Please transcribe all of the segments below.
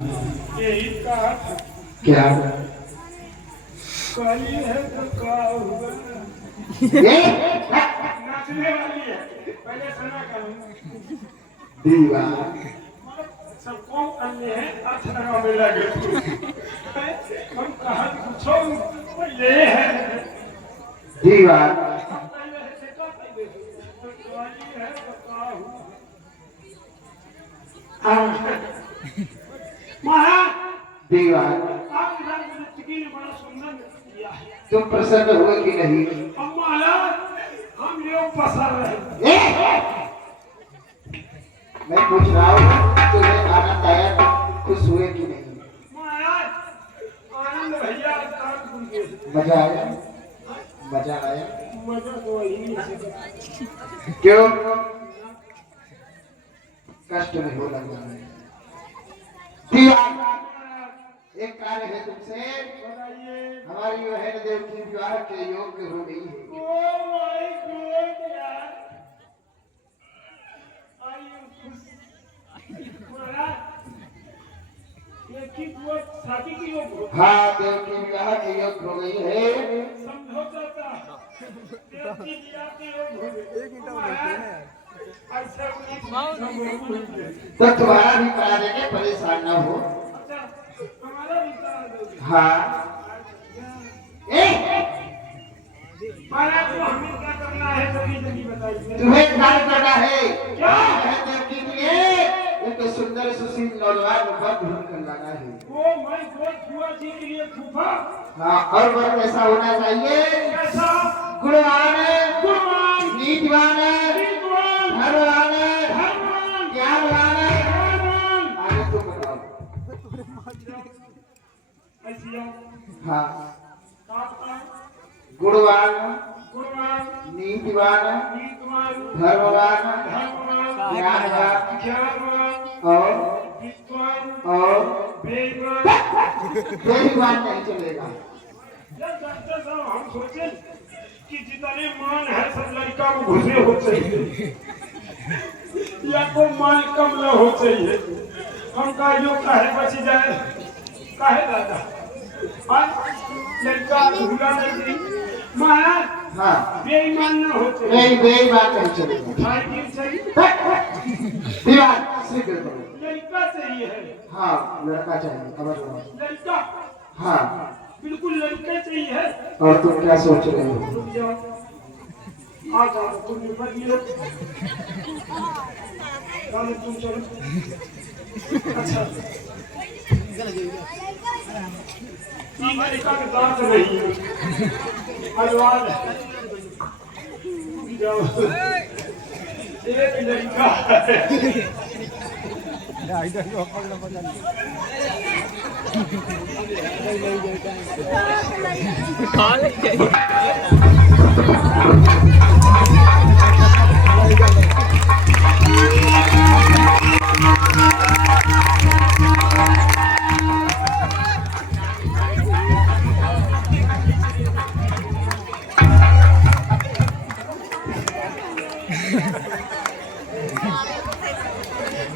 यही कहा क्या काली है तो का होगा ये नाचने वाली है पहले सुना करूं दीवार सबको अन्य है अथरा में लगे हम कहा पूछो ये है दीवार पहले से का पहले तो काली है तो का होगा महाराज दीवार आप नृत्यकी ने बड़ा सुंदर नृत्य किया है तुम प्रसन्न हुए कि नहीं? अब महाराज हम योग पसर रहे ए! मैं पूछ रहा हूँ तुम्हें आनंद आया तो खुश हुए कि नहीं? महाराज आनंद भैया काम भूल गए मजा आया? मजा आया? मजा तो वही क्यों? कष्ट में हो लग रहा है। दीवार एक कार्य है तुमसे बताइए हमारी बहन देव की विवाह के योग्य हो गई है। ओ माय गॉड यार आई एम खुश महाराज ये की वो शादी की योग हो हाँ देव की विवाह के योग्य हो गई है। समझौता था देव की विवाह के योग हो गए एक मिनट ऐसा तो तुम्हारा भी करा देंगे, परेशान न हो। अच्छा हमारा भी करा दोगे हाँ ए! महाराज को हमें क्या करना है जल्दी जल्दी बताइए तुम्हें कार्य करना है क्या? बहन देव के लिए एक सुंदर सुशील नौजवान वर ढूंढ कर लाना है। ओ माय गॉड फुआ जी के लिए फूफा हाँ और वर ऐसा होना चाहिए कैसा गुणवान गुणवान नीतिवान विद्वान धर्मवान धर्मवान ज्ञानवान। ज्ञानवान आगे तुम बताओ। ऐसी हाँ आपका गुणवान गुणवान नीतिवान विद्वान धर्मवान धर्मवान ज्ञानवान ज्ञानवान और विद्वान बेईमान बेईमान नहीं चलेगा। जब डॉक्टर साहब हम सोचे कि जितने मान है सब लड़का को घुसे हो चाहिए या को मान कम न हो चाहिए हम का जो काहे बच जाए काहे दादा आज लड़का भूला नहीं महाराज हाँ बेईमान न हो चाहिए नहीं बेईमान नहीं चलेगा। भाई गिर चाहिए दीवार स्वीकार करो। लड़का चाहिए है हाँ लड़का चाहिए खबर लो। लड़का हाँ बिल्कुल लड़का चाहिए है और तुम क्या सोच रहे हो? रुक जाओ आ जाओ तुम निपट लो चलो तुम चलो अच्छा ये लड़का के दांत नहीं है हलवान है जाओ एक लड़का है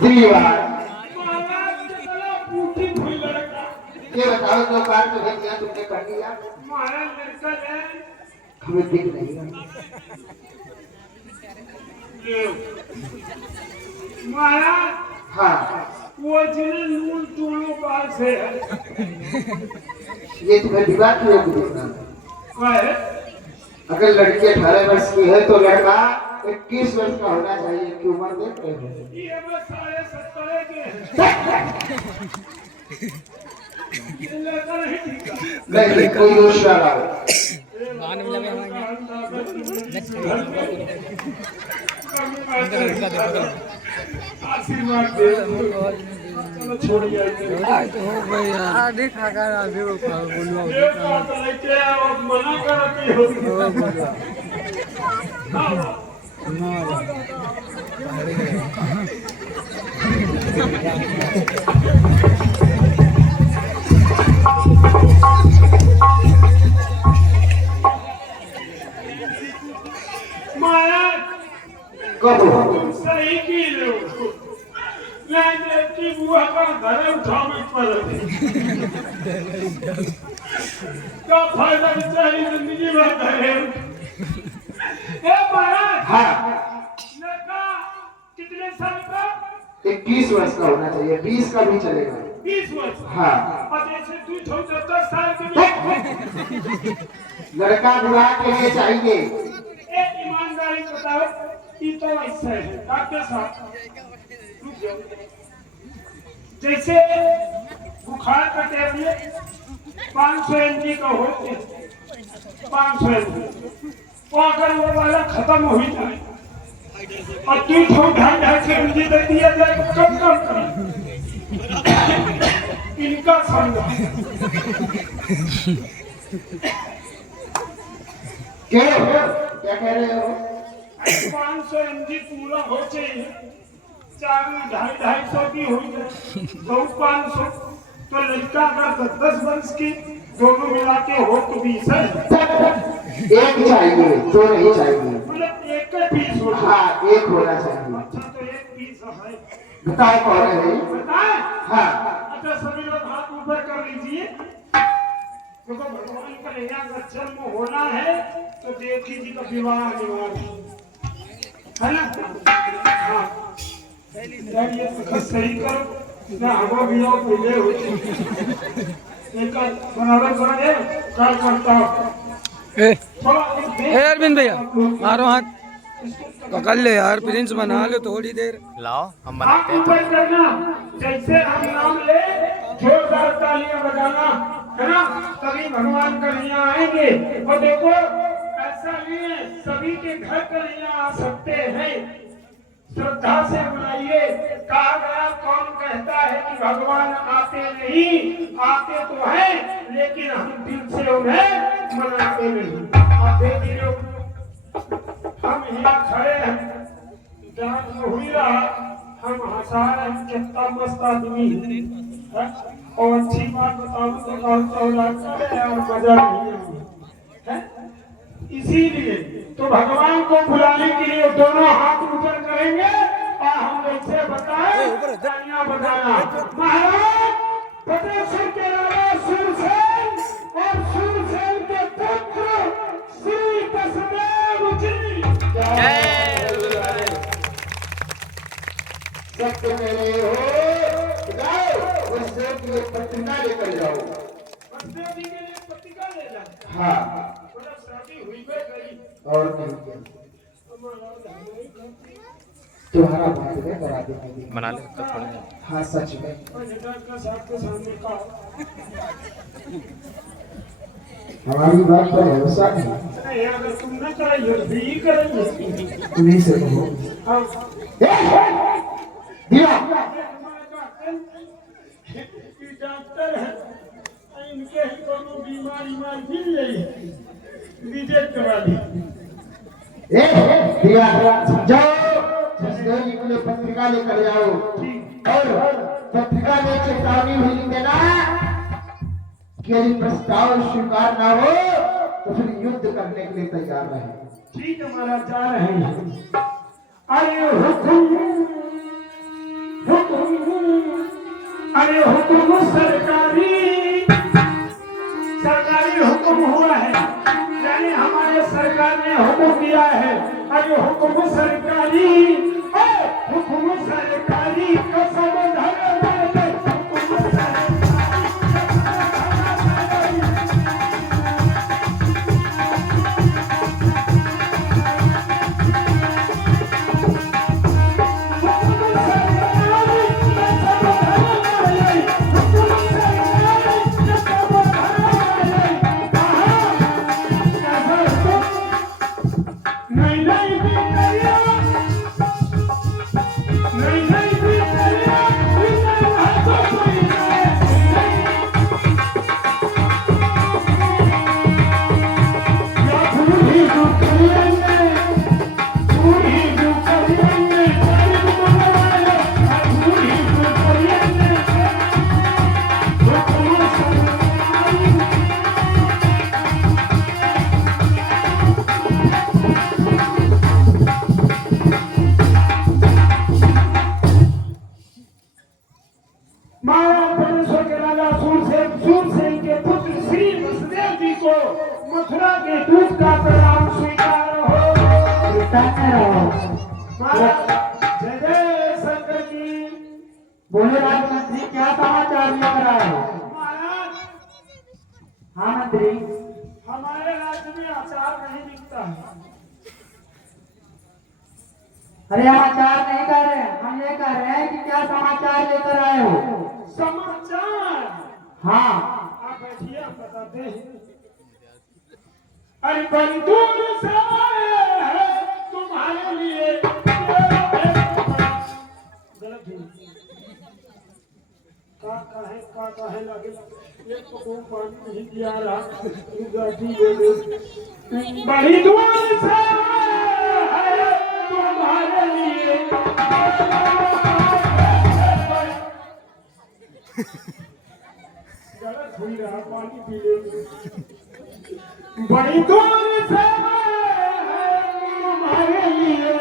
दीवार महाराज के गला बूटी हुई लड़का ये बताओ जो कार तो भेज दिया तुमने कर दिया महाराज लड़का है हमें दिख नहीं रहा। महाराज हाँ वो जिन्हें नून दोनों बाल से है ये तुम्हें विवाह की योग्य देखना है। क्या है अगर लड़की 18 वर्ष की है तो लड़का 21 वर्ष का होना चाहिए कि उम्र देख रहे हो। ये मैं 70 के हैं ये लड़का नहीं ठीक है नहीं कोई दोष ना लाओ। आशीर्वाद दे चलो छोड़िए देखा कर अभी वो बोलूँ ये बात लेके और मना करती हो कब सही की लो नहीं देखती बुआ का घरे उठावे पर क्या फायदा बेचारी जिंदगी में घरे ए महाराज हाँ लड़का कितने साल का 21 वर्ष का होना चाहिए, 20 का भी चलेगा। 20 वर्ष हाँ और जैसे तू 74 साल के लड़का विवाह के लिए चाहिए। एक ईमानदारी बताओ ये तो ऐसा है डॉक्टर साहब रुक जाओ। जैसे बुखार का टेबलेट 500 mg का होते 500 mg वो अगर वो वाला खत्म हो ही जाए और 2.5 mg दे दिया जाए तो कम करें इनका समझा क्या कह रहे हो? 500 mg पूरा हो चाहिए 250 की हो जाए तो 500 तो लड़का अगर 10 वर्ष की दोनों मिला के हो तो 20 है एक चाहिए, दो नहीं चाहिए। मतलब एक का पीस हो हाँ एक होना चाहिए। अच्छा तो एक पीस है बताओ कौन है? बताए हाँ अच्छा सभी लोग हाथ ऊपर कर लीजिए क्योंकि भगवान का यहाँ का जन्म होना है तो देवकी जी का विवाह अनिवार्य है ना हाँ ये सही करो ना हवा भी और पहले हो एक बनारस वाले क्या करता ए अरविंद भैया मारो हाथ पकड़ ले यार, प्रिंस बना लो थोड़ी देर। लाओ हम हाथ बनाते हैं। ऊपर करना जैसे हम नाम ले जोरदार तालियां बजाना है ना तभी भगवान कन्हैया आएंगे। और देखो ऐसा नहीं है सभी के घर कन्हैया आ सकते हैं, श्रद्धा से मनाइए। कहा गया कौन कहता है कि भगवान आते नहीं, आते तो हैं लेकिन हम दिल से उन्हें मनाते नहीं। आप देखिए हम यहाँ खड़े हैं डांस हुई रहा हम हंसा रहे हैं कितना मस्त आदमी है और अच्छी बात बताऊं तो और चौड़ा करे और मजा नहीं है इसीलिए तो भगवान को बुलाने के लिए दोनों हाथ ऊपर करेंगे और हम वैसे बताएं तालियां बजाना। महाराज फतेहपुर के राजा सूरसेन और सूरसेन के पुत्र श्री कसदेव जी सबसे मेरे हो जाओ उस देव की एक पत्रिका लेकर जाओ। कसदेव जी के लिए पत्रिका ले जाए हाँ मतलब शादी हुई है गई और नहीं क्या तुम्हारा बात है करा देंगे। बना ले तो थोड़े। हाँ सच में डॉक्टर साहब के सामने का हमारी बात पर भरोसा नहीं, नहीं अगर तुम न कराइए भी ही करेंगे। उन्हीं से कहो। हाँ दिया डॉक्टर है इनके ही कोनो बीमारी मिल रही है रिजेक्ट वाली दिया जाओ जसदेव जी के लिए पत्रिका लेकर जाओ और पत्रिका में चेतावनी भी लिख देना कि यदि प्रस्ताव स्वीकार ना हो तो फिर युद्ध करने के लिए तैयार रहे। ठीक है महाराज जा रहे हैं। अरे हुकुम अरे हुकुम सरकारी हुकुम हुआ है यानी हमारे सरकार ने हुकुम दिया है। अरे हुकुम सरकारी कसम बकासुर से सूरसेन के पुत्र श्री वसुदेव जी को मथुरा के दूत का प्रणाम स्वीकार हो। महाराज जय जय शंकर जी। बोले राजमंत्री क्या समाचार लेकर आए हो? महाराज हाँ मंत्री। हमारे राज्य में अचार नहीं बिकता है। अरे हम आचार नहीं कर रहे, हम ये कह रहे हैं कि क्या समाचार लेकर आए हो? समाचार? हाँ। आप बैठिए, आप बताते हैं। अरे बड़ी दूर से आए हैं तुम्हारे लिए। गलत है। का है लगे एक को पानी नहीं दिया रहा। बड़ी दूर से आए हैं तुम्हारे लिए। गलत हुई रहा, पानी पी ले। बड़ी दूर से तुम्हारे लिए।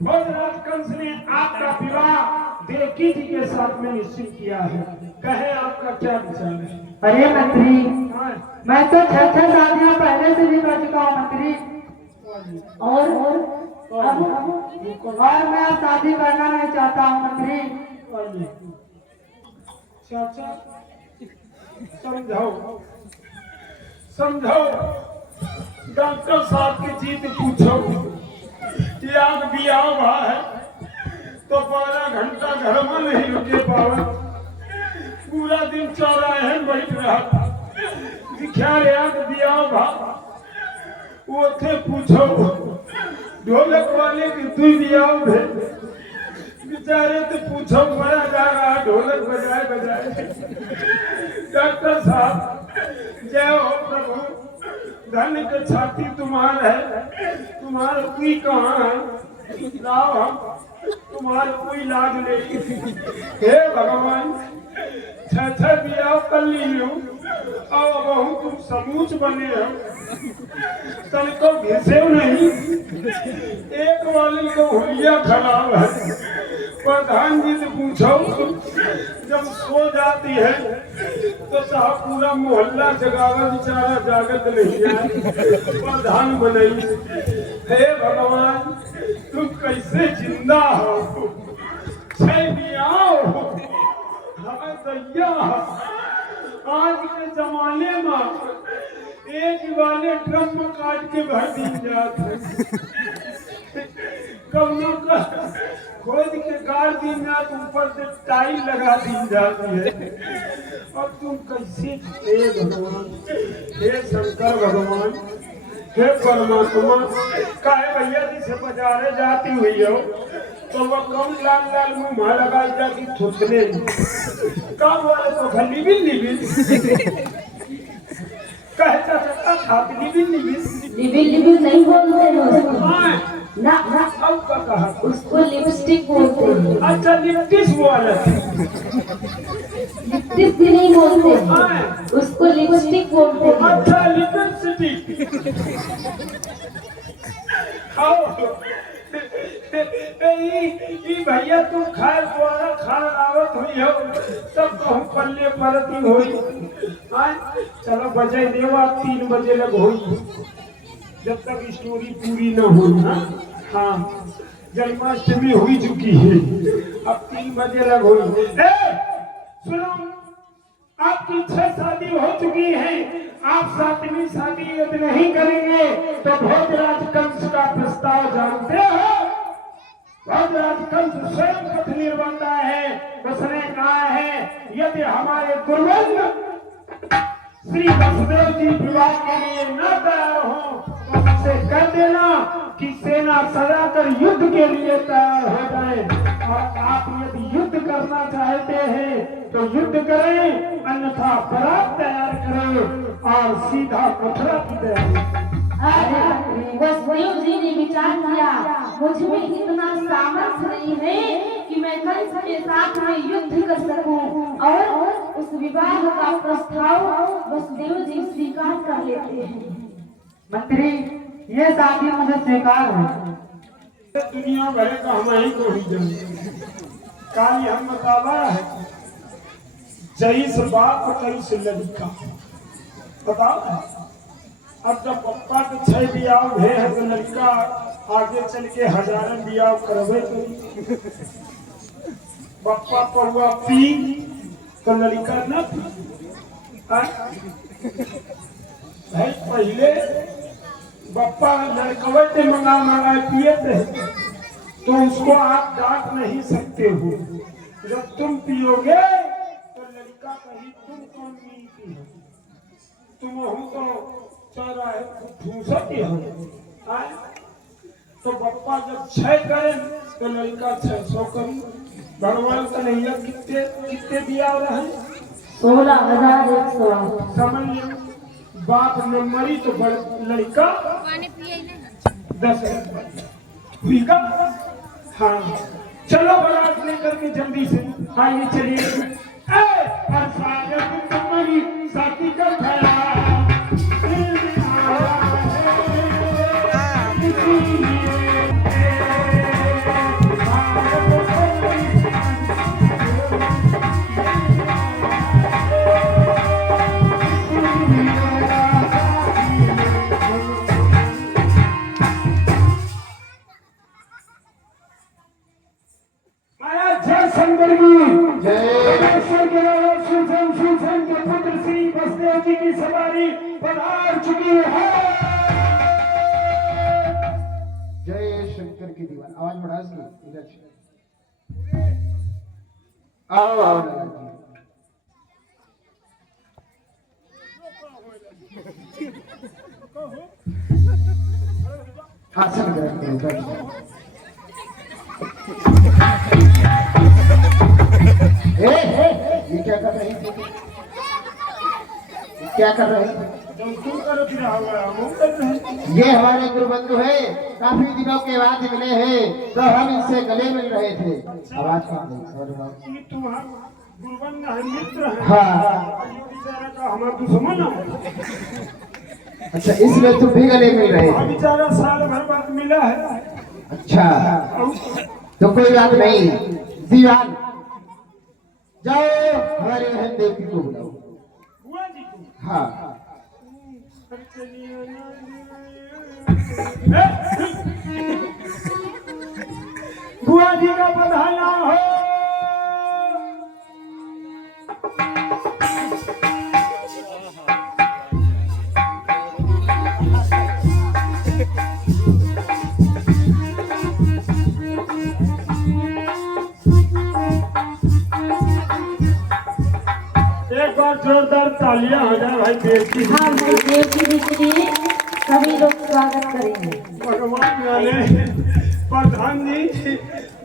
भोजराज कंस ने आपका विवाह देवकी जी के साथ में निश्चित किया है। कहे आपका क्या विचार है? अरे मंत्री, हाँ। मैं तो 6 शादियां पहले से भी कर चुका हूँ मंत्री। और मैं अब शादी करना नहीं चाहता हूँ मंत्री। चाचा समझाओ डॉक्टर साहब की जीत पूछो। याद भी आवा है तो 12 घंटा घर में नहीं रुके पावा। पूरा दिन चौराहे बैठ रहा था। दिखा याद दिया भा वो थे पूछो ढोलक वाले की तू दिया बेचारे तो पूछो मरा जा रहा ढोलक बजाए बजाए। डॉक्टर साहब जय हो प्रभु, धन के छाती तुम्हारा है, तुम्हारा कोई कहाँ है? लाओ हम तुम्हारा कोई लाग ले। हे भगवान 6 दिया कर ली लूं और बहु तुम समूच बने हो। तन को घिसे नहीं। एक वाली को हुलिया खराब है। प्रधान जी से पूछो जब सो जाती है तो साहब पूरा मोहल्ला जगावा, बेचारा जागत नहीं है। प्रधान बनाई। हे भगवान तुम कैसे जिंदा हो? हमें दैया आज के जमाने में एक वाले ड्रम में काट के भर दी जाते। कमनों का खोद के गाड़ दी जात, ऊपर से टाइल लगा दी जाती है। और तुम कैसे? हे भगवान, हे शंकर भगवान, हे परमात्मा, काहे भैया जी से बाजारे जाती हुई हो तो वह कम लाल लाल मुँह लगाई जाती थुथने कब वाले तो खली भी निबिल कहता था खाती लिबिल नहीं बोलते हैं ना ना, अब का कहा उसको लिपस्टिक बोलते हैं। अच्छा लिपस्टिक वाला लिपस्टिक भी नहीं बोलते, उसको लिपस्टिक बोलते हैं। अच्छा लिपस्टिक खाओ। भैया तुम खाए द्वारा खाना आवत हुई हो तब कहूँ पल्ले परती होई। चलो बजे देवा 3 बजे लग होई जब तक स्टोरी पूरी न हुई। हाँ जन्माष्टमी हुई चुकी है, अब 3 बजे लग हुई। सुनो, आपकी 6 शादी हो चुकी है, आप 7वीं शादी यदि नहीं करेंगे तो भोजराज कंस का प्रस्ताव जानते हो? भोजराज कंस स्वयं पथ निर्माता है। उसने कहा है यदि हमारे गुरुवंद श्री वसुदेव जी विवाह के लिए न तैयार हो तो उनसे कह देना कि सेना सजाकर युद्ध के लिए तैयार हो जाए। और आप यदि युद्ध करना चाहते हैं तो युद्ध करें, अन्यथा बरात तैयार करें और सीधा मथुरा की तैयारी। वसुदेव जी ने विचार किया मुझ में इतना सामर्थ्य नहीं है कि मैं कंस के साथ में युद्ध कर सकूं और उस विवाह का प्रस्ताव वसुदेव जी स्वीकार कर लेते हैं। मंत्री ये शादी मुझे स्वीकार है। दुनिया भर का हम ही को ही जानते काली हम बतावा है जईस बाप कैसे लड़का बताओ। अब जब पप्पा के 6 बियाह भे है तो लड़का आगे चल के हजारों बियाह करवे तो पप्पा पौआ पी तो लड़का न पी भाई पहले बप्पा लड़कवे से मंगा पिए थे तो उसको आप डांट नहीं सकते हो। जब तुम पियोगे तो लड़का कहीं तुम कौन पीती हो तुम हो तो चारा है ठूसती हो। तो बप्पा जब 6 करे तो लड़का 600 करे। भगवान का नहीं कितने कितने दिया रहे 16,108 समझ लियो। बाप ने मरी तो लड़का 10 ठीक है। हाँ चलो बारात लेकर के जल्दी से आइए चलिए। साथी का की सवारी पधार चुकी है। जय शंकर की दीवान आवाज बढ़ा इसकी इधर आओ आओ आसन करें ये क्या कर रहे हैं क्या कर रहे हैं? ये हमारे गुरु बंधु है काफी दिनों के बाद मिले हैं तो हम इनसे गले मिल रहे थे। आवाज हाँ हमारा दुश्मन अच्छा इसलिए तुम भी गले मिल रहे थे। बेचारा साल भर बाद मिला है। अच्छा तो कोई बात नहीं दीवान जाओ हमारे बहन देवी को बुलाओ। हाँ बुआ जी का बधाना हो। एक बार जोरदार तालियां हो जाए भाई देव की। हाँ भाई देव जी के लिए सभी लोग स्वागत करेंगे। भगवान वाले प्रधान जी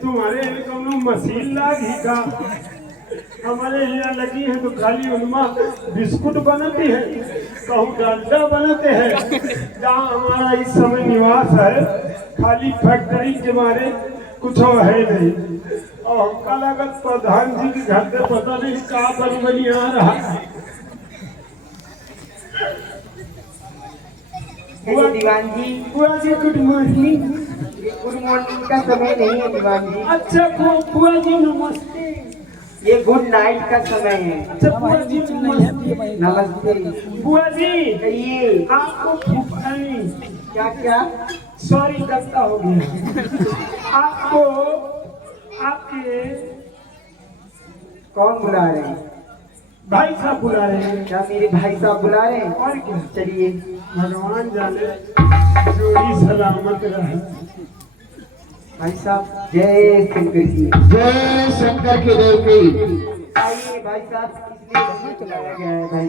तुम्हारे कोनो मशीन लागी का हमारे यहाँ लगी है तो खाली उनमा बिस्कुट बनती है कहूँ डालडा बनते हैं। जहाँ हमारा इस समय निवास है खाली फैक्ट्री के मारे कुछ है नहीं। और हमका लागत प्रधान जी के घर से पता नहीं कहाँ बन बनी आ रहा है। दीवान जी बुआ जी गुड मॉर्निंग। गुड मॉर्निंग का समय नहीं है दीवान जी। अच्छा बुआ जी नमस्ते। ये गुड नाइट का समय है। अच्छा बुआ जी नमस्ते। नमस्ते बुआ जी ये आपको क्या क्या सॉरी गलता हो गया। आपको आपके कौन बुला रहे हैं? भाई साहब बुला रहे हैं। क्या मेरे भाई साहब बुला रहे हैं? और क्या चलिए भगवान जाने जोड़ी सलामत रहे। भाई साहब जय शंकर की जय शंकर की देव की। आइए भाई साहब इसलिए चलाया गया है भाई।